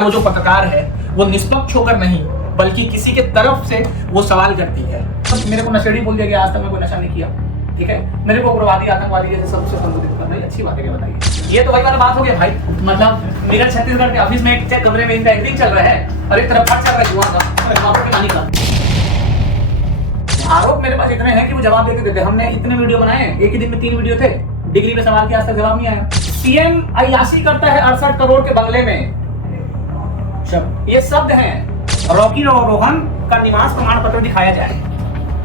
वो जो पत्रकार है वो निष्पक्ष होकर नहीं बल्कि किसी के तरफ से वो सवाल करती है। मेरे को नशेड़ी बोल दिया गया, आज तक मैं कोई नशा नहीं किया, ठीक है। मेरे को उग्रवादी आतंकवादी जैसे सबसे संबोधित करना ये अच्छी बात है क्या बताइए। ये तो वही वाला बात हो गया भाई, मतलब मेरठ छत्तीसगढ़ के ऑफिस में एक कमरे में इनका एडिटिंग चल रहा है और एक तरफ फट चल रहा है जुआ का। आरोप मेरे पास इतने हैं कि वो जवाब देते थे। हमने इतने वीडियो बनाए, एक ही दिन में 3 वीडियो थे, डिग्री पे सवाल के आज तक जवाब नहीं आया। सीएम अय्याशी करता है 68 करोड़ के बंगले में, ये शब्द हैं। रॉकी रोहन का निवास प्रमाण पत्र दिखाया जाए,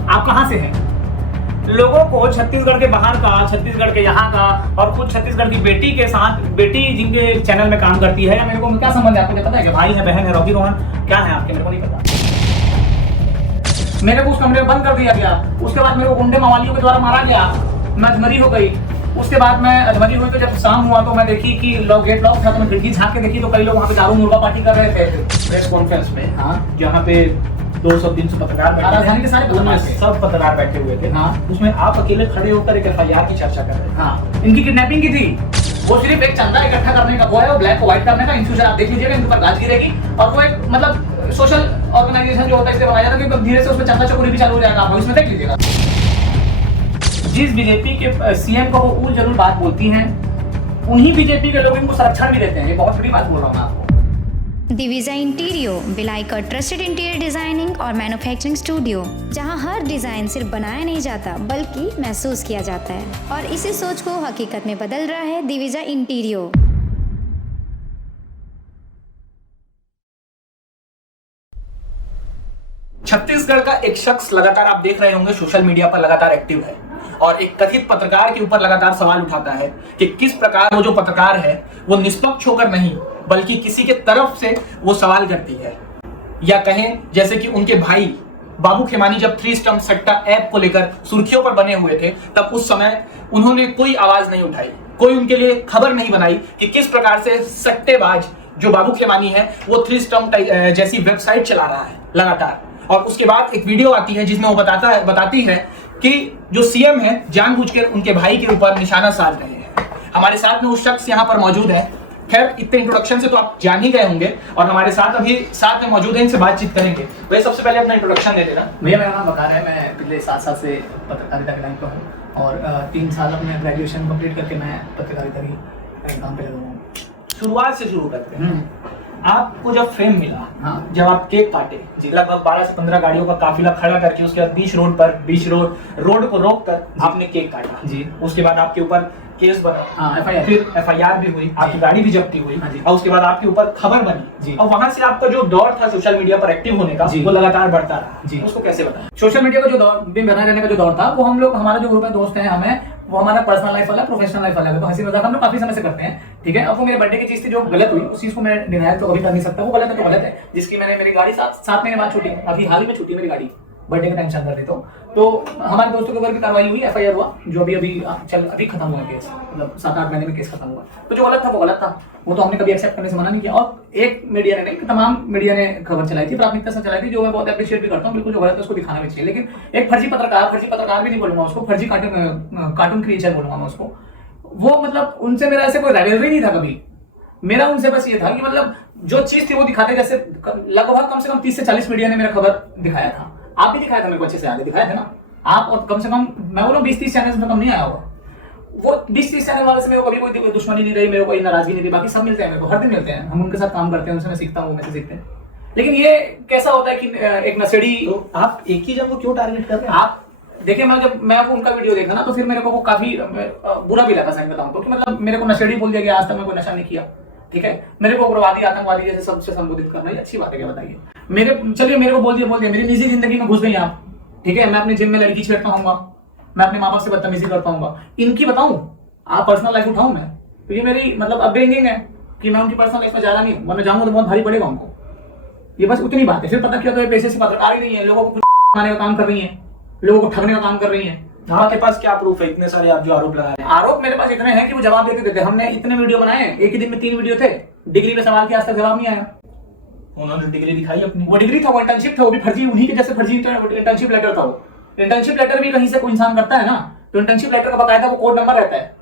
आप कहां से हैं। लोगों को छत्तीसगढ़ के बाहर का, छत्तीसगढ़ के यहाँ का और कुछ छत्तीसगढ़ की बेटी के साथ, बेटी जिनके चैनल में काम करती है, मेरे को क्या संबंध है आपको पता है कि भाई है, बहन है, रॉकी रोहन क्या है आपके, मेरे को नहीं पता। मेरे को उस कमरे में बंद कर दिया गया, उसके बाद मेरे को गुंडे मवालियों के द्वारा मारा गया, मैं अधमरी हो गई। उसके बाद मैं अधमरी हुई तो जब शाम हुआ तो मैं देखी कि गेट लॉक था, तो मैं खिड़की झांक के देखी तो कई लोग वहाँ पे दारू मुर्गा पार्टी कर रहे थे प्रेस कॉन्फ्रेंस में। हाँ, जहाँ पे 200-300 पत्रकार, राजधानी के सारे सब पत्रकार बैठे हुए थे। हाँ, उसमें आप अकेले खड़े होकर एक एफआईआर की चर्चा कर रहे थे। हाँ, इनकी किडनैपिंग की थी, वो सिर्फ एक चंदा इकट्ठा करने का वो है, वो ब्लैक को व्हाइट करने का। इन फ्यूचर आप देख लीजिएगा, इनके ऊपर गाज गिरेगी। और वो एक मतलब सोशल ऑर्गेनाइजेशन जो होता है इसलिए बनाया जाता है कि धीरे से उसमें चंदा चकोरी भी चालू हो जाएगा, आप इसमें देख लीजिएगा। जिस बीजेपी के सीएम को वो जरूर बात बोलती हैं, उन्हीं बीजेपी के लोग इनको संरक्षण भी देते हैं। ये बहुत बड़ी बात बोल रहा हूँ मैं आपको। दिविजा इंटीरियो भिलाई का ट्रस्टेड इंटीरियर डिजाइनिंग और मैन्युफैक्चरिंग स्टूडियो, जहां हर डिजाइन सिर्फ बनाया नहीं जाता बल्कि महसूस किया जाता है, और इसी सोच को हकीकत में बदल रहा है दिविजा इंटीरियो। छत्तीसगढ़ का एक शख्स लगातार आप देख रहे होंगे सोशल मीडिया पर लगातार एक्टिव है और एक कथित पत्रकार के ऊपर लगातार सवाल उठाता है कि किस प्रकार वो जो पत्रकार है वो निष्पक्ष होकर नहीं बल्कि किसी के तरफ से वो सवाल करती है। या कहें जैसे कि उनके भाई बाबू खेमानी जब 3 स्टंप सट्टा ऐप को लेकर सुर्खियों पर बने हुए थे, तब उस समय उन्होंने कोई आवाज नहीं उठाई, कोई उनके लिए खबर नहीं बनाई कि किस प्रकार से सट्टेबाज जो बाबू खेमानी है वो 3 स्टंप जैसी वेबसाइट चला रहा है लगातार। और उसके बाद एक वीडियो आती है जिसमें वो बताती है कि जो सीएम है जानबूझकर उनके भाई के ऊपर निशाना साध रहे हैं। हमारे साथ में वो शख्स यहाँ पर मौजूद है। खैर, इतने इंट्रोडक्शन से तो आप जान ही गए होंगे और हमारे साथ अभी साथ में मौजूद है, इनसे बातचीत करेंगे। वही सबसे पहले अपना इंट्रोडक्शन दे देना। भैया मेरा नाम बकार है, मैं पिछले 7 साल से पत्रकारिता के लाइन पर हूँ और 3 साल अपने ग्रेजुएशन कंप्लीट करके मैं पत्रकारिता की काम पे लगा हूँ। शुरुआत से शुरू करते हैं। आपको जब फेम मिला, हाँ, जब आप केक काटे, लगभग 12 से 15 गाड़ियों का काफिला खड़ा करके उसके बाद बीच रोड को रोक कर आपने केक काटा जी। उसके बाद आपके ऊपर केस बना, हाँ, फिर एफआईआर भी हुई, आपकी गाड़ी भी जब्ती हुई, हाँ, और उसके बाद आपके ऊपर खबर बनी और वहां से आपका जो दौर था सोशल मीडिया पर एक्टिव होने का वो लगातार बढ़ता रहा। उसको कैसे बताएं? सोशल मीडिया का जो दौर बनाए रहने का जो दौर था, वो हम लोग, हमारा जो ग्रुप में दोस्त हैं, हमें वो हमारा पर्सनल लाइफ वाला, प्रोफेशनल लाइफ वाला है, तो हंसी मजाक हम लोग काफी समय से करते हैं, ठीक है। अब वो मेरे बर्थडे की चीज थी जो गलत हुई, उस चीज को मैं डिनाई तो कभी कर नहीं सकता, वो गलत है तो गलत है। जिसकी मैंने मेरी गाड़ी 7 महीने बाद छूटी, अभी हाल ही में छूटी मेरी गाड़ी, बर्थडे का टेंशन कर रही। तो हमारे दोस्तों के ऊपर भी कार्रवाई हुई, एफआईआर हुआ, जो अभी खत्म हुआ केस, मतलब 7-8 महीने में केस खत्म हुआ। तो जो गलत था वो गलत था, वो तो हमने कभी एक्सेप्ट करने से मना नहीं किया। और एक मीडिया ने नहीं, तमाम मीडिया ने खबर चलाई थी, प्राथमिकता से चलाई थी, जो मैं बहुत अप्रिशिएट भी करता हूँ। बिल्कुल जो गलत है उसको दिखाना भी चाहिए, लेकिन एक फर्जी पत्रकार भी नहीं बोलूंगा उसको, फर्जी कार्टून क्रिएचर बोलूंगा मैं उसको। वो मतलब उनसे मेरा ऐसे कोई राइवलरी नहीं था कभी, मेरा उनसे बस ये था कि मतलब जो चीज थी वो दिखाते, जैसे लगभग कम से कम 30 से 40 मीडिया ने मेरा खबर दिखाया था। आप भी दिखाया था, मेरे को अच्छे से याद है, दिखाया था ना आप। और कम से कम मैं बोलूँ 20-30 चैनल में कम नहीं आया होगा। वो 20-30 चैनल वाले से मेरे को कभी कोई दुश्मनी नहीं रही, मेरे को कोई नाराजगी नहीं रही। बाकी सब मिलते हैं मेरे को, हर दिन मिलते हैं, हम उनके साथ काम करते हैं, उनसे मैं सीखता हूँ, वो मेरे से सीखते हैं। लेकिन ये कैसा होता है कि एक नशेड़ी, तो आप एक ही जन को क्यों टारगेट कर रहे हैं? आप देखिए, जब मैं उनका वीडियो देखा ना, तो फिर मेरे को वो काफी बुरा भी लगा, सही बताऊं तो, कि मतलब मेरे को नशेड़ी बोल दिया गया, आज तक मैं कोई नशा नहीं किया, ठीक है। मेरे को उग्रवादी आतंकवादी जैसे सबसे संबोधित करना ये अच्छी बात है क्या बताइए। चलिए मेरे को बोल दिया, मेरी निजी जिंदगी में घुस गई आप, ठीक है। मैं अपने जिम में लड़की छेड़ता हूँ, मैं अपने माँ बाप से बदतमीजी करता हूँ, इनकी बताऊं आप पर्सनल लाइफ उठाऊं मैं, तो ये मेरी मतलब अपब्रिंगिंग है कि मैं उनकी पर्सनल लाइफ में जा रहा नहीं हूँ, वरना जाऊंगा तो बहुत भारी पड़ेगा उनको। ये बस उतनी बात है। फिर पता क्या, तो ये पैसे से पत्रकार ही नहीं है, लोगों को खाने का काम कर रही है, लोगों को ठगने का काम कर रही है। आपके पास क्या प्रूफ है? इतने सारे आप जो आरोप लगा रहे हैं। आरोप मेरे पास इतने हैं कि वो जवाब देते थे। हमने इतने वीडियो बनाए, एक ही दिन में 3 वीडियो थे, डिग्री पे सवाल के आज तक जवाब नहीं आया। उन्होंने डिग्री दिखाई अपनी, वो डिग्री था, वो इंटर्नशिप था, वो भी फर्जी, उन्हीं के जैसे फर्जी इंटर्नशिप लेटर था। वो इंटर्नशिप लेटर भी कहीं से कोई इंसान करता है ना, तो इंटर्नशिप लेटर का बकायदा वो कोड नंबर रहता है।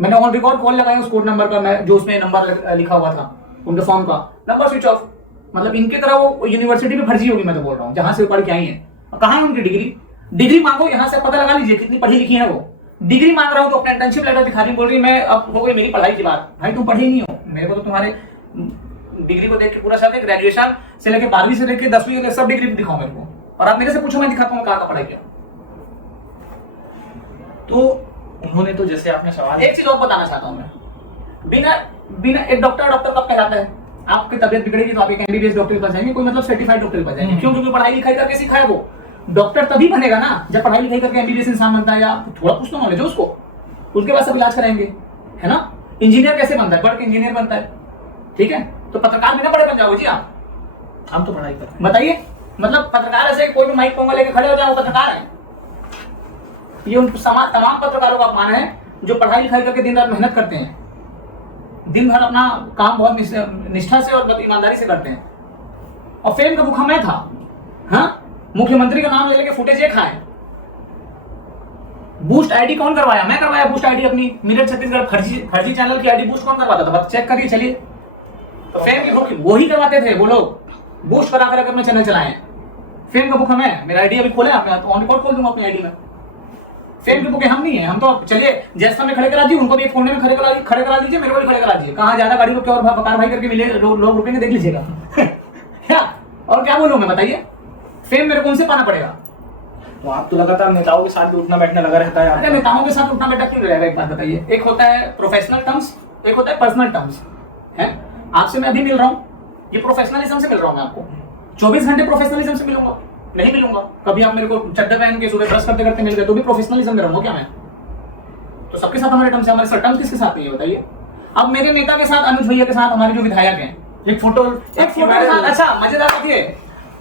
मैंने ऑन रिकॉर्ड कॉल लगाया उस कोड नंबर का, मैं जो उसमें नंबर लिखा हुआ था, उनके फॉर्म का नंबर स्विच ऑफ। मतलब इनकी तरह वो यूनिवर्सिटी में फर्जी होगी, मैं तो बोल रहा हूँ, जहां से वो पढ़ के आई है। कहाँ है उनकी डिग्री मांगो, यहाँ से पता लगा लीजिए कितनी पढ़ी लिखी है वो। डिग्री मांग रहा हूँ तो अपना इंटर्नशिप लेटर दिखा रही, बोल रही मैं अब वो कोई मेरी पढ़ाई की बात, भाई तुम पढ़ी नहीं हो, मेरे को तो तुम्हारे डिग्री को देख के पूरा साथ ग्रेजुएशन से लेकर 12वीं से लेकर 10वीं सब डिग्री दिखाओ मेरे को, और आप मेरे से पूछो मैं दिखाता हूँ कहाँ का पढ़ाई किया। तो उन्होंने तो जैसे आपने सवाल, एक चीज और बताना चाहता हूँ मैं, बिना एक डॉक्टर कब कहलाता है? आपकी तबियत बिगड़ेगी तो आप एक एमबीबीएस डॉक्टर के पास जाएंगे, कोई मतलब सर्टिफाइड डॉक्टर के पास जाएंगे, क्यों? क्योंकि पढ़ाई लिखाई करके सीखा है वो। डॉक्टर तभी बनेगा ना जब पढ़ाई लिखाई करके एमबीबीएस इंसान बनता है, या थोड़ा कुछ तो नॉलेज हो उसको, उसके बाद सब इलाज कराएंगे, है ना। इंजीनियर कैसे बनता है? पढ़ के इंजीनियर बनता है, ठीक है। तो पत्रकार बिना पढ़े बन जाओगे जी आप? हम तो पढ़ाई कर रहे हैं, बताइए। मतलब पत्रकार ऐसे कोई भी माइक पोंगा लेके खड़े हो जाए वो पत्रकार है? ये उन तमाम पत्रकारों का अपमान है जो पढ़ाई लिखाई करके दिन रात मेहनत करते हैं, दिन भर अपना काम बहुत निष्ठा से और बहुत ईमानदारी से करते हैं। और फेम का भूखा मैं था, हाँ, मुख्यमंत्री का नाम ले लेके फुटेज ये खाए। बूस्ट आईडी कौन करवाया? मैं करवाया बूस्ट आईडी अपनी। मिरर छत्तीसगढ़ फर्जी चैनल की आईडी बूस्ट कौन करवाता था? चेक करिए, चलिए। तो फेम की भूख वो ही करवाते थे वो लोग, बूस्ट करा कर अपने चैनल चलाए। फेम का भूखा मैं, मेरा आईडी अभी खोले आपने, ऑन रिकॉर्ड खोल दूंगा अपनी आईडी में। फेम के भूखे हम नहीं है, हम तो चलिए जैसा में खड़े करा दीजिए, उनको भी एक कोने में खड़े करा दीजिए, मेरे को भी खड़े करा दीजिए। कहाँ ज्यादा गाड़ी को क्या और बकार भाई करके मिले लोग रुकेंगे, देख लीजिएगा। क्या और क्या बोलूं मैं, बताइए। फेम मेरे को उनसे पाना पड़ेगा। तो आप तो लगातार नेताओं के साथ भी उठना बैठना लगा रहता है। अरे नेताओं के साथ उठना बैठना क्यों रहेगा? एक बात बताइए, एक होता है प्रोफेशनल टर्म्स, एक होता है पर्सनल टर्म्स, है। आपसे मैं अभी मिल रहा हूँ, ये प्रोफेशनलिज्म से मिल रहा हूँ मैं आपको। 24 घंटे प्रोफेशनलिज्म से मिलूंगा? नहीं मिलूंगा। कभी आप मेरे को चड्डा पहन के सुबह ब्रश करते करते मिल गए तो भी प्रोफेशनलिज्म में रहूंगा क्या मैं? तो सबके साथ हमारे टर्म्स है, हमारे टर्म्स किसके साथ नहीं है बताइए? अब मेरे नेता के साथ, अनुज भैया के साथ, हमारे जो विधायक हैं, एक फोटो के साथ। अच्छा मजेदार बात ये,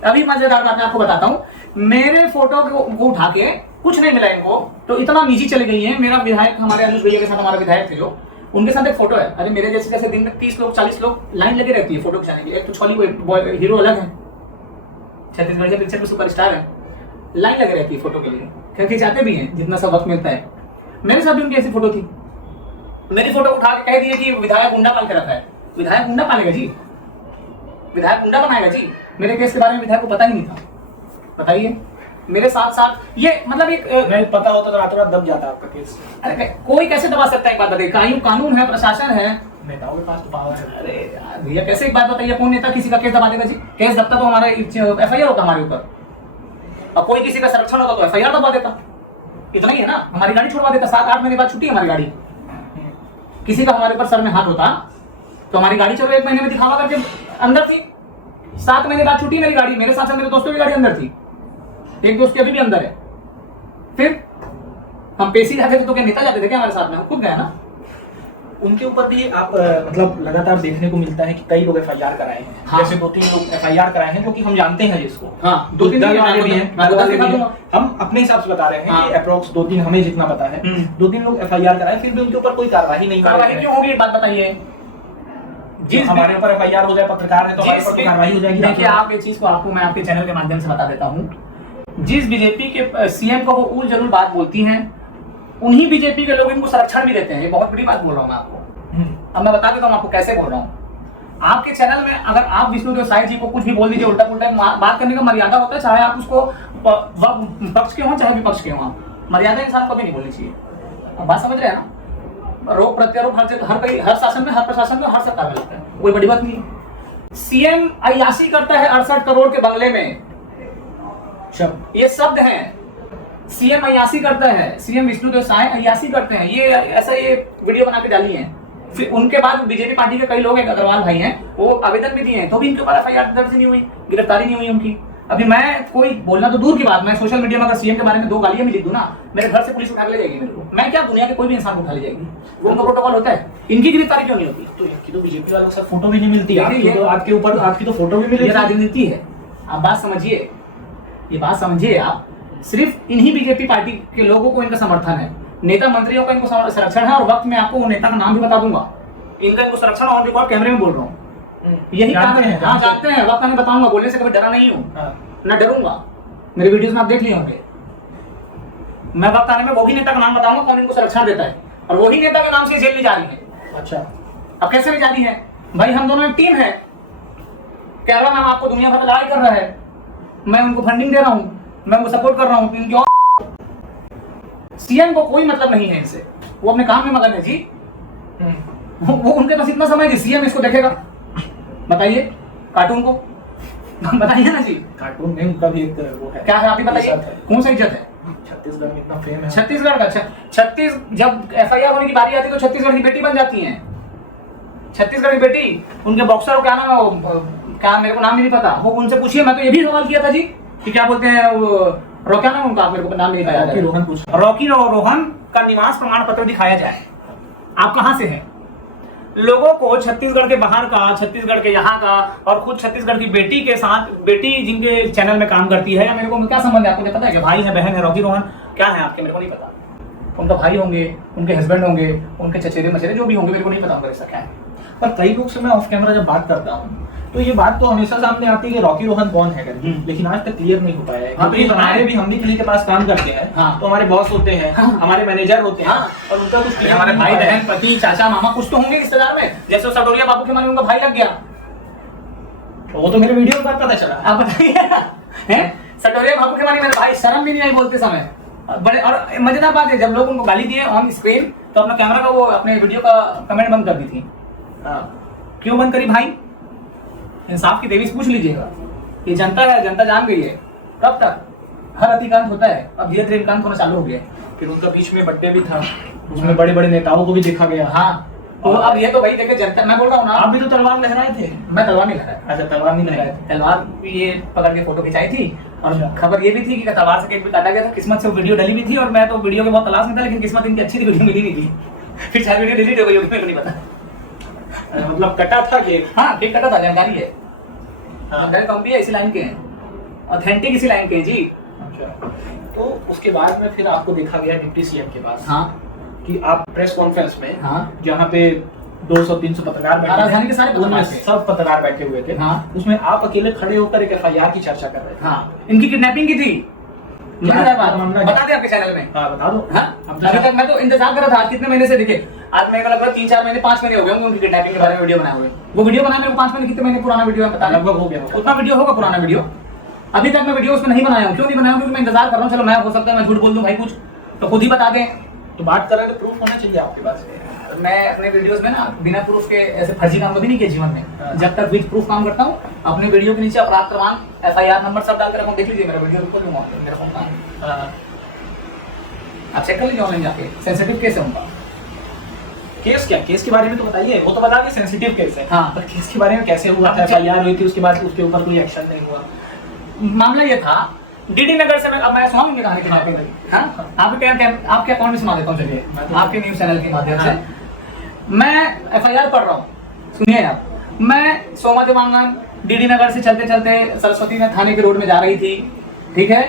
अभी मजेदार बात मैं आपको बताता हूँ। मेरे फोटो को उठा के कुछ नहीं मिला इनको, तो इतना नीचे चले गई है। मेरा विधायक, हमारे अनुज भैया के साथ हमारा विधायक थे जो, उनके साथ एक फोटो है। अरे मेरे जैसे कैसे दिन में 30 लोग 40 लोग लाइन लगे रहती है फोटो खिंचाने की। एक तो छौली हीरो अलग है, छत्तीसगढ़ के पिक्चर में सुपरस्टार है, लाइन लगे रहती है फोटो के लिए, खिंचाते भी हैं जितना सा वक्त मिलता है। मेरे साथ भी उनकी ऐसी फोटो थी। मेरी फोटो उठा के कह दिए कि विधायक गुंडा पाल के रखा है। विधायक गुंडा पालेगा जी? विधायक गुंडा बनाएगा जी? मेरे केस के बारे में विधायक को पता ही नहीं था, बताइए। मेरे साथ साथ ये मतलब एक नहीं पता होता तो रातों रात दब जाता आपका केस। अरे कोई कैसे दबा सकता है? एक बात बताइए, कानून है, प्रशासन है, नेताओं के पास तो पावर है। अरे यार भैया कैसे, एक बात बताइए, कौन नेता किसी का केस दबा देगा जी? केस दबता तो हमारा एफआईआर होता हमारे ऊपर, और कोई किसी का संरक्षण होता तो एफआईआर दबा देता। इतना ही है ना, हमारी गाड़ी छुड़वा देता। 7-8 महीने बाद छुट्टी हमारी गाड़ी। किसी का हमारे ऊपर सर में हाथ होता तो हमारी गाड़ी चलो 1 महीने में दिखावा करके अंदर थी, 7 महीने बाद छुट्टी मेरी गाड़ी। मेरे साथ मेरे दोस्तों की गाड़ी अंदर थी, एक दोस्त की अभी भी अंदर है। फिर हम पेशी जाते थे तो क्या नेता जाते थे क्या हमारे साथ में? हम खुद गए ना। उनके ऊपर भी आप मतलब लगातार देखने को मिलता है कि कई लोग एफआईआर कराए हैं। हाँ। जैसे 2-3 लोग एफआईआर कराए हैं जो कि हम जानते हैं जिसको। हाँ, 2-3 वाले भी हैं, वाले भी हैं। हाँ। हम अपने हिसाब से बता रहे हैं कि अप्रोक्स 2-3 हमें जितना पता है, 2-3 लोग एफआईआर कराए, फिर भी उनके ऊपर कोई कार्रवाई नहीं क्यों होगी? बात बताइए। जिस हमारे ऊपर एफआईआर हो जाए, पत्रकार है तो हमारे ऊपर कार्रवाई हो जाएगी। देखिए आप एक चीज को आपको मैं आपके चैनल के माध्यम से बता देता हूँ, जिस बीजेपी के सीएम को वो उल जरूर बात बोलती हैं, उन्हीं बीजेपी के लोग इनको संरक्षण भी देते हैं। ये बहुत बड़ी बात बोल रहा हूँ मैं आपको। अब मैं बता देता हूँ आपको कैसे बोल रहा हूँ। आपके चैनल में अगर आप विष्णुदेव साई जी को कुछ भी बोल दीजिए, उल्टा पुल्टा बात करने का मर्यादा होता है, चाहे आप उसको पक्ष के हों चाहे विपक्ष के हों, मर्यादा इंसान को भी नहीं बोलनी चाहिए। अब बात समझ रहे हैं ना? रोग प्रत्यारोप हर शासन में, हर प्रशासन में, हर सरकार में लगता है, कोई बड़ी बात नहीं है। सीएम अय्याशी करता है 68 करोड़ के बंगले में, ये शब्द है। सीएम अय्याशी करता है, सीएम विष्णुदेव साय अय्याशी करते हैं, ये ऐसा ये वीडियो बना के डाली है। फिर उनके बाद बीजेपी पार्टी के कई लोग, एक अग्रवाल भाई हैं, वो आवेदन भी दिए हैं, तो भी इनके ऊपर एफआईआर दर्ज नहीं हुई, गिरफ्तारी नहीं हुई उनकी। अभी मैं कोई बोलना तो दूर की बात, मैं सोशल मीडिया में अगर सीएम के बारे में 2 गालियां भी लिख दूं ना, मेरे घर से पुलिस उठा के ले जाएगी मेरे को। मैं क्या, दुनिया के कोई भी इंसान को उठा ले जाएगी, वो उनका प्रोटोकॉल होता है। इनकी गिरफ्तारी क्यों नहीं होती? तो इनकी तो बीजेपी वालों के साथ फोटो भी नहीं मिलती। आपके ऊपर आपकी तो फोटो भी मिली। ये राजनीति है, आप बात समझिए, ये बात समझिए आप। सिर्फ इन्हीं बीजेपी पार्टी के लोगों को इनका समर्थन है, नेता मंत्रियों का इनको संरक्षण है। और वक्त में आपको वो नेता का नाम भी बता दूंगा, इनका इनको संरक्षण ऑन रिकॉर्ड कैमरे में बोल रहा हूँ। यही कारण है। हाँ जानते हैं, वक्त में बताऊंगा, बोलने से कभी डरा नहीं हूँ, ना डरूंगा। मेरे वीडियोस में आप देख लिए होंगे, मैं वक्त आने में वो भी नेता का नाम बताऊंगा कौन इनको संरक्षण देता है, और वही नेता के नाम से जेल ले जा रही है। अच्छा, अब कैसे ले जा रही है? भाई हम दोनों एक टीम है। कैमरा मैम आपको दुनिया भर में लड़ाई कर रहा है, मैं उनको फंडिंग दे रहा हूँ, मैं उनको सपोर्ट कर रहा हूँ। सीएम को कोई मतलब नहीं है इनसे, वो अपने काम में मगन है जी। वो उनके पास इतना समय है, सीएम इसको देखेगा? बताइए कार्टून को बताइए ना जी। कार्टून में उनका भी एक वो है, क्या है आप ही बताइए, कौन सा इज्जत है? छत्तीसगढ़ में इतना फेम है। छत्तीसगढ़ का छत्तीस जब एफआईआर होने की बारी आती है तो छत्तीसगढ़ की बेटी बन जाती है। छत्तीसगढ़ की बेटी, उनके बॉक्सर को क्या नाम है, वो क्या मेरे को नाम नहीं पता, वो उनसे पूछिए। मैं तो ये भी सवाल किया था जी कि क्या बोलते हैं वो क्या नाम उनका, मेरे को नाम नहीं पता। रॉकी रोहन पूछ, रॉकी रोहन का निवास प्रमाण पत्र दिखाया जाए। आप कहाँ से हैं? लोगों को छत्तीसगढ़ के बाहर का, छत्तीसगढ़ के यहाँ का, और खुद छत्तीसगढ़ की बेटी के साथ, बेटी जिनके चैनल में काम करती है, या मेरे को क्या संबंध है? आपको नहीं पता है कि भाई है, बहन है? रॉकी रोहन क्या है आपके? मेरे को नहीं पता। उनका भाई होंगे, उनके हस्बैंड होंगे, उनके चचेरे मचेरे जो भी होंगे, मेरे को नहीं पता उनका रिश्ता क्या है। पर कई लोग से मैं ऑफ कैमरा जब बात करता हूँ तो ये बात तो हमेशा सामने आती है कि रॉकी रोहन कौन है करके, लेकिन आज तक क्लियर नहीं हो पाया है। हाँ, तो ये हमारे भी, हम भी किसी के पास काम करते हैं, हाँ, तो हमारे बॉस होते हैं, हाँ, हमारे मैनेजर होते हैं, हाँ, और उनका कुछ clear हमारे नहीं भाई हो पाया बहन पति चाचा मामा कुछ तो होंगे रिश्तेदार में। जैसे सटोरिया बाबू के माने उनका भाई लग गया, तो वो तो मेरे वीडियो में बात पता चला। आप बताइए हैं? सटोरिया बाबू के माने मेरे भाई, शर्म भी नहीं आई बोलते समय। बड़े और मजेदार बात है, जब लोग उनको गाली दिए ऑन स्क्रीन तो अपना कैमरा का वो अपने वीडियो का कमेंट बंद कर दी थी। क्यों बंद करी भाई? इंसाफ की देवी से पूछ लीजिएगा। ये जनता है, जनता जान गई है। कब तक हर अतिकांत होता है, अब धीरे धीरे इनकांत होना चालू हो गया। फिर उनका बीच में बर्थडे भी था, उसमें बड़े बड़े नेताओं को भी देखा गया। हाँ, तो अब ये तो भाई देखे जनता, मैं बोल रहा हूँ ना। आप भी तो तलवार लहराए थे। मैं तलवार नहीं लहराया। अच्छा, तलवार नहीं लहराए थे। तलवार ये पकड़ के फोटो खिंचाई थी, और अच्छा। खबर ये भी थी कि तलवार से केक भी काटा गया था। किस्मत से वो वीडियो डली भी थी, और मैं तो वीडियो के बहुत तलाश में था, लेकिन किस्मत इनकी अच्छी थी, वीडियो मिली नहीं थी। फिर शायद वीडियो डिलीट हो गई होगी, मेरे को नहीं पता। मतलब कटा था केक? हाँ, केक कटा था, जानकारी है। हाँ। जानकारी कम भी है, इसी लाइन के हैं, ऑथेंटिक इसी लाइन के हैं जी। अच्छा, तो उसके बाद में फिर आपको देखा गया डिप्टी सीएम के पास। हाँ, कि आप प्रेस कॉन्फ्रेंस में, हाँ, जहाँ पे 200-300 पत्रकार बैठे, राजधानी के सारे उनमें पत्रकार थे। सब पत्रकार बैठे हुए थे। हाँ, उसमें आप अकेले खड़े होकर एक एफआईआर की चर्चा कर रहे थे। हाँ, इनकी किडनैपिंग की थी। बता दे आपके चैनल में। हाँ, बता दो। हाँ, अभी तक मैं तो इंतजार कर रहा था, आज कितने महीने से दिखे, आज मेरे को लगभग 3-4 महीने 5 महीने हो गए होंगे उनकी किडनैपिंग के बारे में वीडियो बनाए हुए। वो वीडियो बनाया मेरे को 5 महीने, कितने महीने पुराना वीडियो है पता लगभग हो गया, उतना वीडियो होगा पुराना वीडियो। अभी तक मैं वीडियो उसमें नहीं बनाया हूँ। क्यों नहीं बनाया? क्योंकि मैं इंतजार कर रहा हूँ। चलो, मैं हो सकता है मैं झूठ बोल दूं भाई, कुछ तो खुद ही बता दें। तो बात कर रहे हैं तो प्रूफ होना चाहिए आपके पास। मैं अपने वीडियोस में ना बिना प्रूफ के ऐसे फर्जी काम कभी नहीं किया जीवन में। जब तक विद प्रूफ काम करता हूँ, अपने वीडियो के नीचे अपराध क्रमांक, एफआईआर नंबर सब डाल कर देख लीजिए। मेरा वीडियो बिल्कुल दूंगा, मेरा फोन का आप चेक कर लीजिए ऑनलाइन जाके। सेंसिटिव केस है उनका। केस क्या? केस के बारे में तो बताइए। वो तो बता दें सेंसिटिव केस है। हाँ, पर केस के बारे में कैसे हुआ था? एफआईआर हुई थी, उसके बाद उसके ऊपर कोई एक्शन नहीं हुआ। मामला ये था, डीडी नगर से अब मैं सुनाऊंगी कहानी की। हाँ, आपके आपके अकाउंट में सुना देता हूँ। चलिए, आपके न्यूज चैनल के माध्यम से मैं एफआईआर पढ़ रहा हूँ, सुनिए आप। मैं सोमा देवांगन डीडी नगर से चलते चलते सरस्वती नगर थाने के रोड में जा रही थी, ठीक है।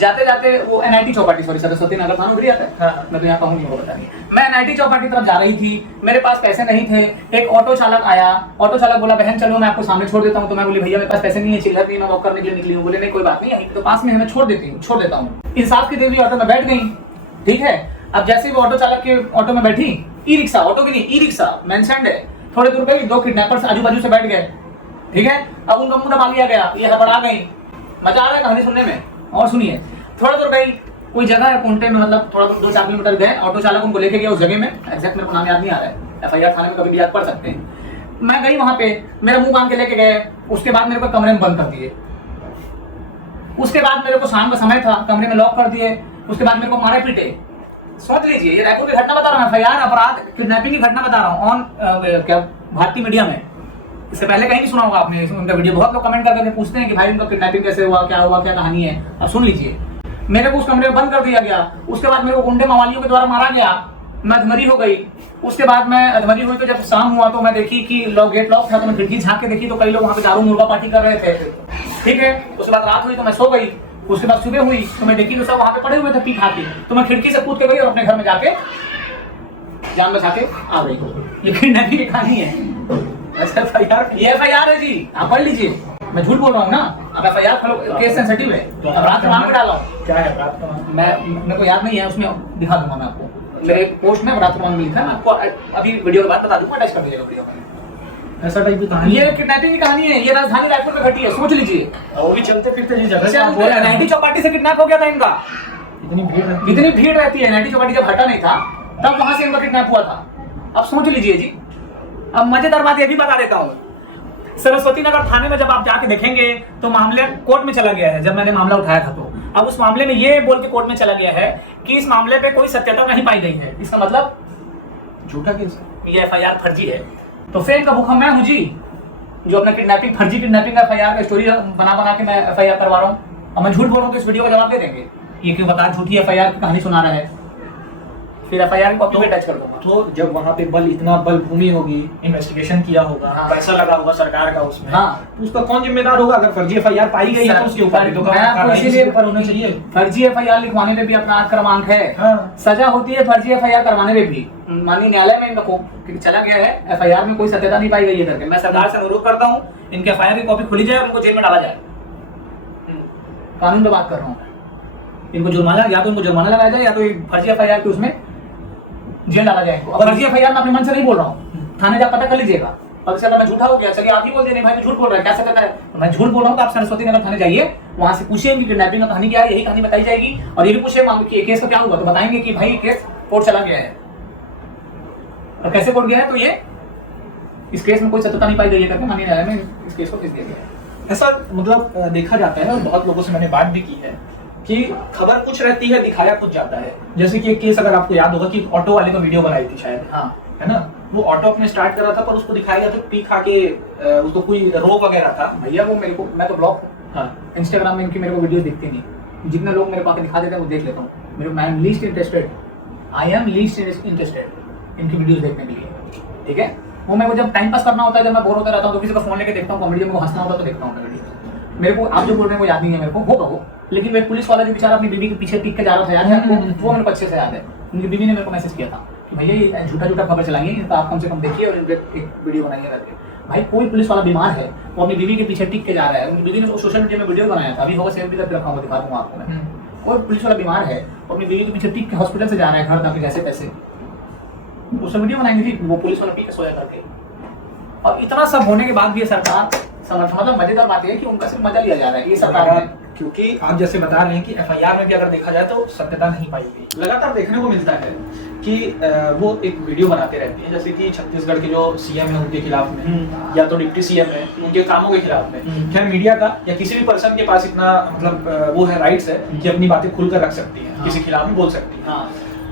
जाते जाते वो एनआईटी चौपाटी, सॉरी सरस्वती नगर थाना उधर आता है। हाँ। मैं तो यहाँ कहूँगी, वो बता रही। मैं एनआईटी चौपाटी तरफ जा रही थी, मेरे पास पैसे नहीं थे। एक ऑटो चालक आया, ऑटो चालक बोला बहन चलो मैं आपको सामने छोड़ देता हूँ। तो मैं बोली भैया मेरे पास पैसे नहीं है, चिल्लर नहीं, मैं वॉक करने के लिए निकली हूँ। बोले नहीं कोई बात नहीं, यहीं तो पास में है, मैं छोड़ देता हूँ। इंसाफ की देवी ऑटो में बैठ गई, ठीक है। अब जैसे ही वो ऑटो चालक के ऑटो में बैठी, ई रिक्शा, ऑटो की नहीं ई रिक्शा मेंशन्ड है, थोड़ी दूर गई, 2 किडनैपर्स आजू बाजू से बैठ गए, ठीक है। अब उनका मुंह दबा लिया गया, ये हड़बड़ा गई। मजा आ रहा है कहानी सुनने में। और सुनिए, थोड़ा दूर गई, कोई जगह है कोंटे में, मतलब थोड़ा दूर 2-4 किलोमीटर गए, ऑटो चालक उनको लेके गया उस जगह में। एग्जैक्ट मेरे को नाम याद नहीं आ रहा है, एफआईआर थाने में कभी भी याद पड़ सकते हैं। मैं गई वहां पे, मेरा मुंह बांध के लेके गए। उसके बाद मेरे को कमरे में बंद कर दिए। उसके बाद मेरे को शाम का समय था, कमरे में लॉक कर दिए। उसके बाद मेरे को मारे पीटे। सोच लीजिए, ये रायपुर की घटना बता रहा हूँ, एफआईआर अपराध किडनैपिंग की घटना बता रहा हूँ ऑन क्या भारतीय मीडिया में। इससे पहले कहीं नहीं सुना होगा आपने उनका वीडियो। बहुत लोग कमेंट करके पूछते हैं कि भाई उनका किडनैपिंग कैसे हुआ, क्या कहानी है। अब सुन लीजिए, मेरे को उस कमरे में बंद कर दिया गया। उसके बाद मेरे को गुंडे मवालियों के द्वारा मारा गया। मैं अधमरी हो गई। उसके बाद मैं अधमरी हुई तो जब शाम हुआ तो मैं देखी कि गेट लॉक था, तो मैं खिड़की झांक के देखी तो कई लोग वहाँ पे दारू मुर्गा पार्टी कर रहे थे, ठीक है। उसके बाद रात हुई तो मैं सो गई। उसके बाद सुबह हुई तो मैं देखी तो सब वहाँ पे पड़े हुए थे पी खा के। तो मैं खिड़की से कूद के गई और अपने घर में जाके जान बचा के आ गई। ये किडनैपिंग की कहानी है। ये एफआईआर है जी, आप पढ़ लीजिए। मैं झूठ बोल रहा हूँ ना। अब एफआईआर केस सेंसिटिव है, अपराध क्रमांक डाला हूँ। क्या है अपराध क्रमांक? मेरे को याद नहीं है, उसमें दिखा दूंगा मैं आपको। मेरे पोस्ट में अपराध क्रमांक लिखा है, मैं आपको अभी वीडियो के बाद बता दूंगा, अटैच कर दीजिएगा वीडियो में। ऐसा टाइप की कहानी ये किडनैपिंग की कहानी है, ये राजधानी रायपुर में घटी है, सोच लीजिए। और वो भी चलते फिरते जिस जगह से आप बोल रहे हैं नाइटी चौपाटी से किडनैप हो गया था इनका। इतनी भीड़ रहती है। इतनी भीड़ रहती है, नाइटी चौपाटी जब हटा नहीं था तब वहां से इनका किडनैप हुआ था। अब सोच लीजिए जी। अब मजेदार बात ये भी बता देता हूँ, सरस्वती नगर थाने में जब आप जाके देखेंगे तो मामले कोर्ट में चला गया है। जब मैंने मामला उठाया था तो अब उस मामले में ये बोल के कोर्ट में चला गया है कि इस मामले पे कोई सत्यता नहीं पाई गई है। इसका मतलब झूठा केस, ये FIR फर्जी है। तो फेक का भूखा मैं हूँ जी, जो अपना किडनैपिंग, फर्जी किडनैपिंग FIR का स्टोरी बना बना के मैं FIR करवा रहा हूँ। और मैं झूठ बोल रहा हूँ तो इस वीडियो का जवाब दे देंगे, ये क्यों बता झूठी FIR की कहानी सुना रहा है, फिर FIR की कॉपी पे अटैच कर दूंगा। तो जब वहाँ पे इतना बल भूमि होगी, इन्वेस्टिगेशन किया होगा, हाँ। पैसा लगा होगा सरकार का उसमें, हाँ। तो उसका कौन जिम्मेदार होगा? अगर फर्जी FIR पाई गई है तो उसके ऊपर भी तो इसीलिए ऊपर होना चाहिए। फर्जी FIR लिखवाने में भी अपराध क्रमांक है, हाँ। सजा होती है फर्जी FIR करवाने में भी। माननीय न्यायालय में इनको चला गया है, FIR में कोई सत्यता नहीं पाई गई है करके। मैं सरकार से अनुरोध करता हूँ इनके FIR की कॉपी खुली जाए और उनको जेल में डाला जाए। कानून पे बात कर रहा हूँ, इनको जुर्माना, या तो इनको जुर्माना लगाया जाए या तो फर्जी FIR के उसमें जेल डाला जाए। और फर्जी FIR में अपने मन से नहीं बोल रहा हूँ, थाने जा पता कर लीजिएगा। और इसके बाद मैं झूठा हो गया, चलिए आप ही बोल दिए नहीं भाई झूठ बोल रहा है, क्या सत्यता है? तो मैं झूठ बोल रहा हूँ तो आप सरस्वती नगर थाने जाइए, वहां से पूछिए कि किडनैपिंग का कहानी क्या है, यही कहानी बताई जाएगी। और ये भी पूछिए कि केस का क्या हुआ, तो बताएंगे कि भाई केस कोर्ट चला गया है। और कैसे कोर्ट गया है? तो ये इस केस में कोई सत्यता नहीं पाई गई है करके माननीय न्यायालय में इस केस को भेज दिया गया है। ऐसा मतलब देखा जाता है, और बहुत लोगों से मैंने बात भी की है कि खबर कुछ रहती है, दिखाया कुछ जाता है। जैसे कि एक केस अगर आपको याद होगा कि ऑटो वाले का वीडियो बनाई थी शायद, हाँ, है ना, वो ऑटो अपने स्टार्ट कर रहा था पर उसको दिखाया गया था पी खा के, उसको कोई रोग वगैरह था। भैया वो मेरे को, मैं तो ब्लॉक हूँ, हाँ, इंस्टाग्राम में इनकी मेरे को वीडियो दिखती नहीं। जितने लोग मेरे को आके दिखा देते हैं वो देख लेता हूँ। मेरे आई एम लीस्ट इंटरेस्टेड इनकी वीडियोस देखने के लिए, ठीक है। वो मेरे को जब टाइम पास करना होता है, जब मैं बोर होता रहता हूँ तो किसी का फोन लेके देखता हूँ, कॉमेडी में को हंसना होता है तो देखता हूँ वीडियो। मेरे को आप जो बोल रहे हैं वो याद नहीं है, मेरे को होगा वो, लेकिन मैं पुलिस वाला जो बेचारा अपनी बीवी के पीछे टिक के जा रहा था यार, वो मेरे को अच्छे से याद है। उनकी बीवी ने मेरे को मैसेज किया था कि भैया ये झूठा झूठा खबर चलाइए, इनका आप कम से कम देखिए और इनके एक वीडियो बनाइए करके। भाई कोई पुलिस वाला बीमार है, वो अपनी बीवी के पीछे टिक के जा रहा है, उनकी बीवी ने सोशल मीडिया में वीडियो बनाया था, अभी होगा सेव भी करके रखा हुआ, दिखा दूंगा आपको मैं। कोई पुलिस वाला बीमार है, वो अपनी बीवी के पीछे टिक के हॉस्पिटल से जा रहा है घर तक, जैसे तैसे उससे वीडियो बनाएंगे जी, वो पुलिस वाला पी के सोया करके। और इतना सब होने के बाद भी ये सरकार समर्थन, मतलब मजेदार बात है कि उनका सिर्फ मजा लिया जा रहा है ये सरकार में। क्योंकि आप जैसे बता रहे हैं कि FIR में भी अगर देखा जाए तो सत्यता नहीं पाई गई। लगातार देखने को मिलता है कि वो एक वीडियो बनाते रहती है, जैसे कि छत्तीसगढ़ के जो CM है उनके खिलाफ में, या तो डिप्टी CM है उनके कामों के खिलाफ में। खैर मीडिया का या किसी भी पर्सन के पास इतना मतलब वो है, राइट्स है कि अपनी बातें खुलकर रख सकती है, किसी खिलाफ भी बोल सकती है।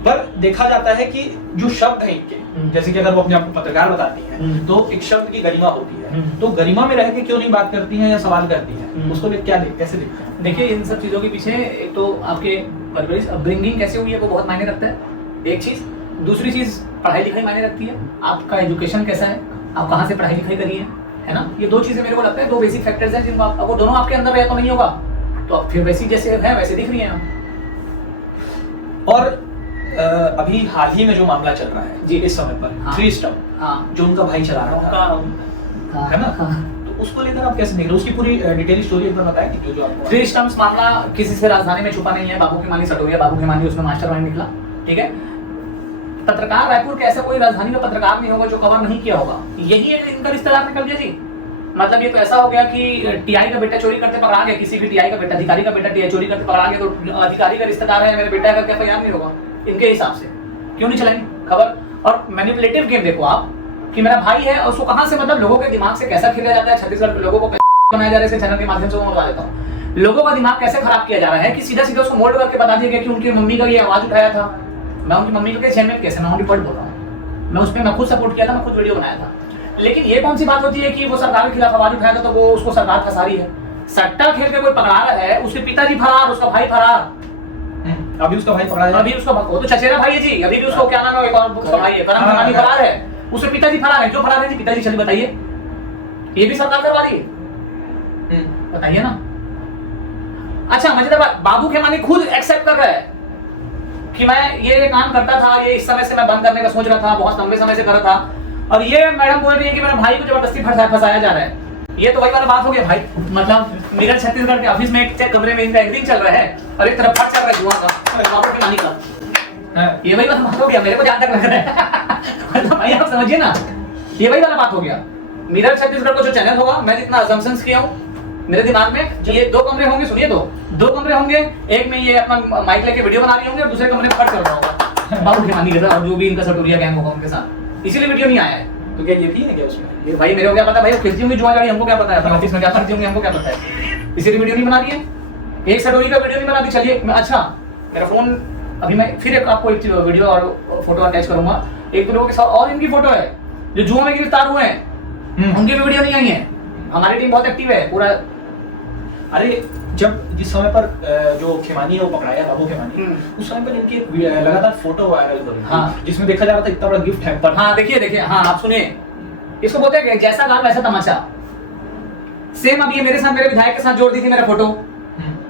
पर देखा जाता है कि जो शब्द है इनके, जैसे कि अगर वो अपने आप को पत्रकार बताती हैं तो एक शब्द की गरिमा होती है, तो गरिमा में रह के क्यों नहीं बात करती हैं या सवाल करती हैं, उसको क्या कैसे देखते हैं? देखिए इन सब चीजों के पीछे एक तो आपके परवरिश, अपब्रिंगिंग कैसे हुई है वो बहुत मायने रखता है, एक चीज। दूसरी चीज पढ़ाई लिखाई मायने रखती है, आपका एजुकेशन कैसा है, आप कहाँ से पढ़ाई लिखाई करी है ना। ये दो चीजें मेरे को लगता है, दो बेसिक फैक्टर्स हैं जिनको आप, वो दोनों आपके अंदर रहे तो नहीं होगा, तो आप फिर वैसी जैसे है वैसे दिख रही हैं आप। और अभी हाल ही में जो मामला चल रहा है जी इस समय पर, हाँ। 3 स्टम्प जो उनका भाई चला रहा था, है ना, तो उसको लेकर आप कैसे देख रहे हो? उसकी पूरी डिटेल स्टोरी एक बार बताएं कि जो आपको 3 स्टम्प्स मामला किसी से राजधानी में छुपा नहीं है। बाबू की मानी सटोरिया, बाबू की मानी उसमें मास्टरमाइंड निकला, ठीक है। पत्रकार रायपुर के ऐसा कोई राजधानी का पत्रकार नहीं होगा जो कवर नहीं किया होगा, यही एक इनका रिश्तेदार निकल गया जी। मतलब ये तो ऐसा हो गया कि TI का बेटा चोरी करते पकड़ा गया, किसी भी TI का बेटा, अधिकारी का बेटा TI चोरी करते पकड़ा गया तो अधिकारी का रिश्तेदार है मेरे बेटा का, क्या FIR नहीं होगा इनके हिसाब से? क्यों नहीं चलाएंगे खबर? और मैनिपुलेटिव गेम देखो आप कि मेरा भाई है और उसको कहां से, मतलब लोगों के दिमाग से कैसा खेला जाता है, छत्तीसगढ़ के लोगों को बनाया जा रहा है, इस चैनल के माध्यम से वो बता देता हूँ। लोगों का दिमाग कैसे खराब किया जा रहा है कि सीधा सीधा उसको मोल्ड करके बता दिया गया कि उनकी मम्मी का ये आवाज उठाया था। मैं उनकी मम्मी को कैसे मैं ऑन रिकॉर्ड बोल रहा हूँ, मैं उस पर मैं खुद सपोर्ट किया था, मैं खुद वीडियो बनाया था। लेकिन ये कौन सी बात होती है कि वो सरकार के खिलाफ आवाज उठाया था तो वो उसको सरकार फंसा रही है? सट्टा खेल के कोई पकड़ा रहा है, उसके पिताजी फरार, उसका भाई फरार, अभी उसका भाई पकड़ा है, अभी उसका वो तो चचेरा भाई है जी, अभी भी उसको क्या नाम है, एक और उसका भाई है, करम खनानी फरार है, उसके पिताजी फरार है। क्यों फरार है जी पिताजी, चलिए बताइए, ये भी सरकार करवा दी, बताइए ना। अच्छा मजेदार बात, बाबू खेमानी खुद एक्सेप्ट कर रहा है कि मैं ये काम करता था, ये इस समय से मैं बंद करने का सोच रहा था, बहुत लंबे समय से कर रहा था। और ये मैडम बोल रही है कि मेरे भाई को जबरदस्ती फंसाया जा रहा है। ये तो वही वाला बात हो गया भाई, मतलब मेरठ छत्तीसगढ़ के ऑफिस में एक कमरे में इनका एग्जिंग चल रहा है और एक तरफ फट चल रहा है जुआ का, बाबू खेमानी का। ये वही वाला बात हो गया, मेरे को जहां तक लग रहा है मतलब भाई आप समझिए ना, ये वही वाला बात हो गया। मिरर छत्तीसगढ़ का जो चैनल होगा, मैं जितना असम्पशंस किया हूँ मेरे दिमाग में, ये 2 कमरे होंगे, सुनिए तो 2 कमरे होंगे, एक में ये अपना माइक लेके वीडियो बना रही होंगे और दूसरे कमरे में कट चल रहा होगा बाबू खेमानी के साथ और जो भी इनका सटोरिया गैंग होगा उनके साथ, इसीलिए वीडियो नहीं आया है। तो क्या ये भी है क्या उसमें? ये भाई मेरे को क्या पता भाई, खिलती होंगी जुआ जाड़ी, हमको क्या पता है, अपने ऑफिस में क्या करती होंगी हमको क्या पता है, इसीलिए वीडियो नहीं बना रही है, एक सटोरी का वीडियो नहीं बनाती। चलिए अच्छा, मेरा फोन अभी मैं फिर आपको एक वीडियो और फोटो अटैच करूंगा, एक दो लोगों के साथ और इनकी फोटो है जो जुआ में गिरफ्तार हुए हैं, उनकी भी वीडियो नहीं आई है। हमारी टीम बहुत एक्टिव है पूरा। अरे जब जिस समय पर जो खेमानी है वो पकड़ाया बाबू खेमानी, उस समय पर इनकी लगातार फोटो वायरल हो रही थी, हाँ। जिसमें देखा जा रहा था इतना बड़ा गिफ्ट है पर। हाँ देखिए, हाँ आप सुनिए, इसको बोलते हैं जैसा गाल वैसा तमाचा। सेम अब ये मेरे साथ मेरे विधायक के साथ जोड़ दी थी मेरा फोटो,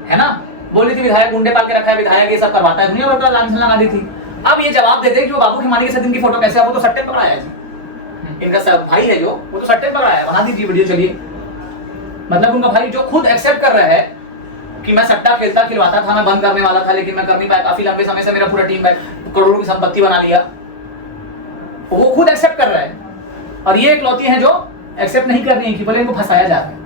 है ना, बोल रही थी विधायक गुंडे पाल के रखा है, विधायक ये सब करवाता है, दुनिया भर का लांछन लगा दी थी। अब ये जवाब देते हैं कि वो बाबू खेमानी के साथ इनकी फोटो कैसे, वो तो सट्टे पकड़ाया है जी, इनका सब भाई है जो, वो तो सट्टे पकड़ाया है, बना दीजिए वीडियो। चलिए मतलब उनका भाई जो खुद एक्सेप्ट कर रहा है कि मैं सट्टा खेलता खिलवाता था, मैं बंद करने वाला था लेकिन मैं कर नहीं पाया, काफी लंबे समय से मेरा पूरा टीम करोड़ों की संपत्ति बना लिया, वो खुद एक्सेप्ट कर रहा है। और ये इकलौती है जो एक्सेप्ट नहीं कर रही है कि बोले इनको फंसाया जा रहा है।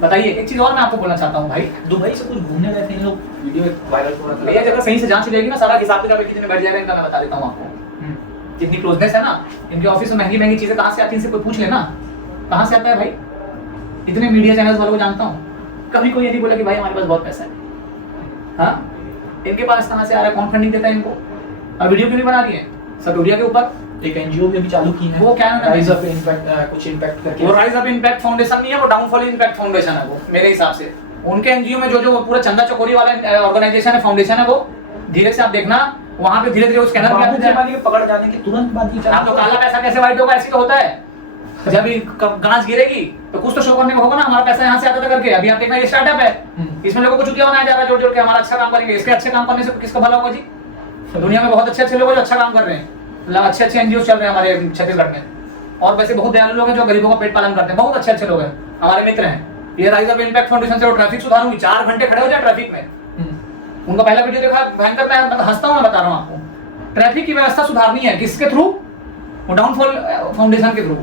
बताइए एक चीज और मैं आपको बोलना चाहता हूँ भाई, दुबई से कुछ घूमने गए थे इन लोग, वीडियो वायरल हो रहा था। भैया जब सही से जांच हो जाएगी ना, सारा हिसाब किताब कितने बैठ जाएगा इनका मैं बता देता हूँ आपको। जितनी क्लोजनेस है ना इनके ऑफिस में, महंगी महंगी चीजें कहाँ से आती है इनसे कोई पूछ लेना, कहाँ से आता है भाई। इतने मीडिया चैनल्स वालों को जानता हूँ, कभी कोई ये नहीं बोला कि भाई हमारे पास बहुत पैसा है। हाँ, इनके पास कहाँ से आ रहा है, कौन फंडिंग देता है इनको, और वीडियो क्यों नहीं बना रही है सटोरिया के ऊपर। एक एनजीओ भी अभी चालू की है, वो क्या है, राइज अप इम्पैक्ट, कुछ इम्पैक्ट करके। वो राइज अप इम्पैक्ट फाउंडेशन नहीं है, वो डाउनफॉल इम्पैक्ट फाउंडेशन है वो मेरे हिसाब से। उनके एनजीओ में जो पूरा चंदा चकोरी वाला ऑर्गेनाइजेशन है, फाउंडेशन है, वो धीरे से आप देखना वहां पे धीरे धीरे उस स्कैनर के पकड़ जाने के तुरंत बाद ही आप तो काला पैसा कैसे व्हाइट होगा, ऐसे तो होता है। जब गांच गिरेगी तो कुछ तो शो करने को होगा ना, हमारा पैसा यहाँ से आता था करके। अभी आप देखना ये स्टार्टअप है, इसमें लोगों को चुतिया बनाया जा रहा है जोड़ जोड़ के, हमारा अच्छा काम करेंगे। इसके अच्छे काम करने से किसका भला होगा जी। दुनिया में बहुत अच्छे अच्छे लोग हैं जो अच्छा काम कर रहे हैं, अच्छे अच्छे एनजीओ चल रहे हैं हमारे छत्तीसगढ़ में, और वैसे बहुत दयालु लोग हैं जो गरीबों का पेट पालन करते हैं, बहुत अच्छे अच्छे लोग हैं, हमारे मित्र हैं। ये राइज अप इम्पैक्ट फाउंडेशन से वो ट्रैफिक सुधारूंगी, 4 घंटे खड़े हो जाए ट्रैफिक में। उनका पहला वीडियो देखा, भयंकर, मैं हंसता हूँ, मैं बता रहा हूँ आपको। ट्रैफिक की व्यवस्था सुधारनी है, किसके थ्रू, वो डाउनफॉल फाउंडेशन के थ्रू।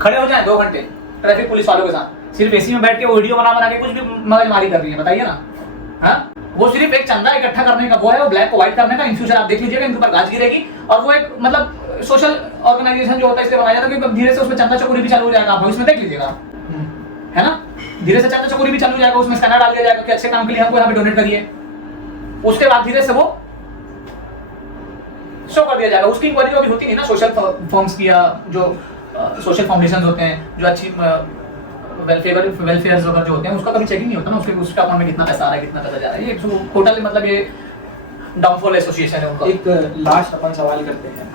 खड़े हो जाए 2 घंटे ट्रैफिक पुलिस वालों के साथ, सिर्फ एसी में बैठ के वो वीडियो बना के कुछ भी मगजमारी कर रही है, बताइए ना। हाँ, वो सिर्फ एक चंदा इकट्ठा करने का वो है, वो ब्लैक को व्हाइट करने का। इन फ्यूचर आप देख लीजिएगा इनके ऊपर गाज गिरेगी, और वो एक मतलब सोशल ऑर्गेनाइजेशन जो होता है इसलिए बनाया जाता है क्योंकि धीरे से उसमें चंदा चकोरी भी चालू हो जाएगा। आप भविष्य में देख लीजिएगा, है ना, धीरे से चंदा चकोरी भी चालू हो जाएगा, उसमें स्कैनर डाल दिया जाएगा कि अच्छे काम के लिए हमको यहाँ पे डोनेट करिए। उसके बाद धीरे से वो शो कर दिया जाएगा। उसकी इंक्वायरी अभी होती नहीं ना, सोशल फॉर्म्स की या जो सोशल फाउंडेशन होते हैं जो अच्छी वेलफेयर वगैरह जो होते हैं, उसका कभी चेकिंग नहीं होता ना, उसके अकाउंट में कितना पैसा आ रहा है, कितना पैसा जा रहा है। ये टोटल मतलब ये डाउनफॉल एसोसिएशन है उनका। एक लास्ट अपन सवाल करते हैं,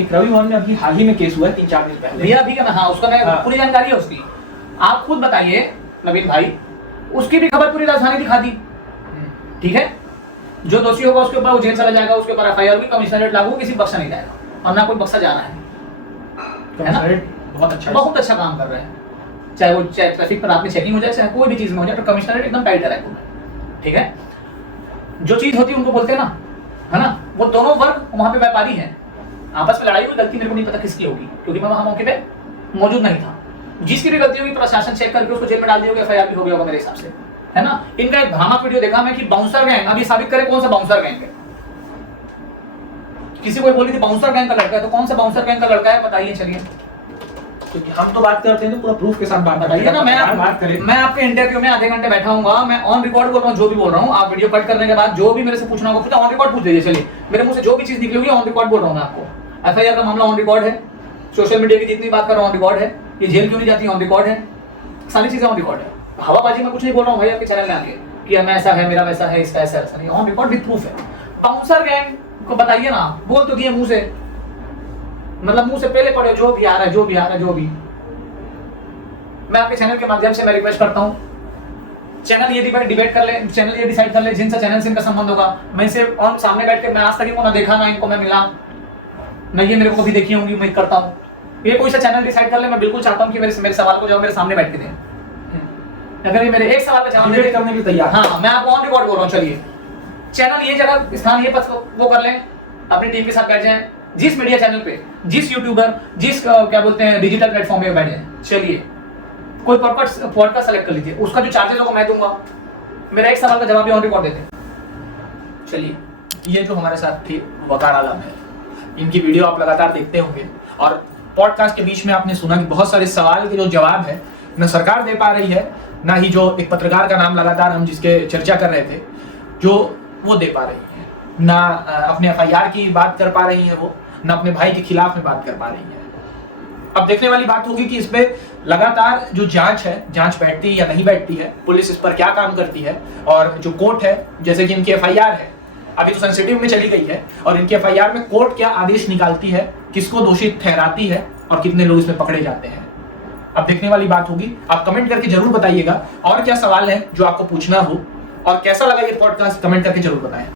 एक रवि मोहन में अभी हाल ही में केस हुआ है 3-4 दिन पहले। भैया अभी हाँ, उसका मैं पूरी जानकारी है उसकी, आप खुद बताइए नवीन भाई। उसकी भी खबर पूरी राजधानी दिखा दी, ठीक है। जो दोषी होगा उसके ऊपर वो जेल चला जाएगा, उसके ऊपर एफआईआर भी, कमिश्नरेट लागू, किसी बख्शा नहीं जाएगा और ना कोई बख्शा जाना है ना। बहुत अच्छा काम कर रहे हैं, चाहे वो ट्रैफिक पर आपकी चेकिंग हो जाए, चाहे कोई भी चीज में हो जाए, तो कमिश्नरेट एकदम टाइट है रायपुर में, ठीक है। जो चीज होती है उनको बोलते हैं ना, है ना, वो दोनों वर्ग वहां पे व्यापारी हैं, आपस में लड़ाई हुई, गलती मेरे को नहीं पता किसकी होगी क्योंकि मैं वहां मौके पे मौजूद नहीं था। जिसकी भी गलती होगी प्रशासन चेक करके उसको जेल में डाल दिया होगा, एफआईआर भी हो गया होगा मेरे हिसाब से, है ना। इनका एक भ्रामक वीडियो देखा मैं कि बाउंसर गैंग, अभी साबित करे कौन सा बाउंसर गैंग है। किसी को बोली थी बाउंसर गैंग का लड़का है, तो कौन सा बाउंसर गैंग का लड़का है बताइए। चलिए हम तो बात करते हैं तो पूरा प्रूफ के साथ बात बताइए ना। मैं आपके इंटरव्यू में आधे घंटे बैठा हूँ, मैं ऑन रिकॉर्ड बोल रहा हूँ जो भी बोल रहा हूँ। आप वीडियो कट करने के बाद जो भी मेरे से पूछना होगा पूछा, ऑन रिकॉर्ड पूछ लीजिए। चलिए मेरे मुंह से जो भी चीज निकली होगी ऑन रिकॉर्ड बोल रहा हूँ मैं आपको। एफआईआर का मामला ऑन रिकॉर्ड है, सोशल मीडिया की जितनी बात कर रहा हूँ ऑन रिकॉर्ड है, ये जेल क्यों नहीं जाती ऑन रिकॉर्ड है, सारी चीजें ऑन रिकॉर्ड है। हवाबाजी में कुछ नहीं बोल रहा हूँ भाई आपके चैनल में आके कि मैं ऐसा है, मेरा वैसा है, इसका ऐसा ऐसा नहीं, ऑन रिकॉर्ड विद प्रूफ है। बाउंसर गैंग को बताइए ना, बोल तो दिए मुंह से, मतलब मुंह से पहले पड़े जो भी आ रहा है, जो भी आ रहा है, जो भी। मैं आपके चैनल के माध्यम से मैं रिक्वेस्ट करता हूं, चैनल ये डिबेट कर ले, चैनल ये डिसाइड कर ले जिनसे चैनल से इनका संबंध होगा। मैं इसे ऑन सामने बैठ के मैं आज तक इनको ना देखा, ना इनको मैं मिला, ना ये मेरे को कभी देखी होंगी, उम्मीद करता हूँ। ये कोई सा चैनल डिसाइड कर ले, मैं बिल्कुल चाहता हूँ कि मेरे सवाल को जवाब मेरे सामने बैठ के दें। अगर ये मेरे एक सवाल का जवाब डिबेट करने के लिए तैयार, हाँ मैं आपको ऑन रिकॉर्ड बोल रहा हूँ। चलिए चैनल ये जगह स्थान ये वो कर लें, अपनी टीम के साथ बैठ जाएं, जिस मीडिया चैनल पे, जिस यूट्यूबर, जिस क्या बोलते हैं डिजिटल प्लेटफॉर्म पे बैठे हैं, चलिए कोई पॉडकास्ट सेलेक्ट कर लीजिए, उसका जो चार्जेस होगा मैं दूंगा। मेरा एक सवाल का जवाब ऑन रिकॉर्ड देते हैं। चलिए, ये जो हमारे साथ थे वकार आलम है, इनकी वीडियो आप लगातार देखते होंगे और पॉडकास्ट के बीच में आपने सुना कि बहुत सारे सवाल के जो जवाब है न सरकार दे पा रही है, ना ही जो एक पत्रकार का नाम लगातार हम जिसके चर्चा कर रहे थे जो वो दे पा रही है, ना अपने FIR की बात कर पा रही है वो, ना अपने भाई के खिलाफ में बात कर पा रही है। अब देखने वाली बात होगी कि इस पे लगातार जो जांच है, जांच बैठती है या नहीं बैठती है, पुलिस इस पर क्या काम करती है, और जो कोर्ट है, जैसे कि इनकी FIR है अभी तो सेंसिटिव में चली गई है, और इनके FIR में कोर्ट क्या आदेश निकालती है, किसको दोषी ठहराती है और कितने लोग इसमें पकड़े जाते हैं। अब देखने वाली बात होगी। आप कमेंट करके जरूर बताइएगा और क्या सवाल है जो आपको पूछना हो, और कैसा लगा ये पॉडकास्ट कमेंट करके जरूर बताएं।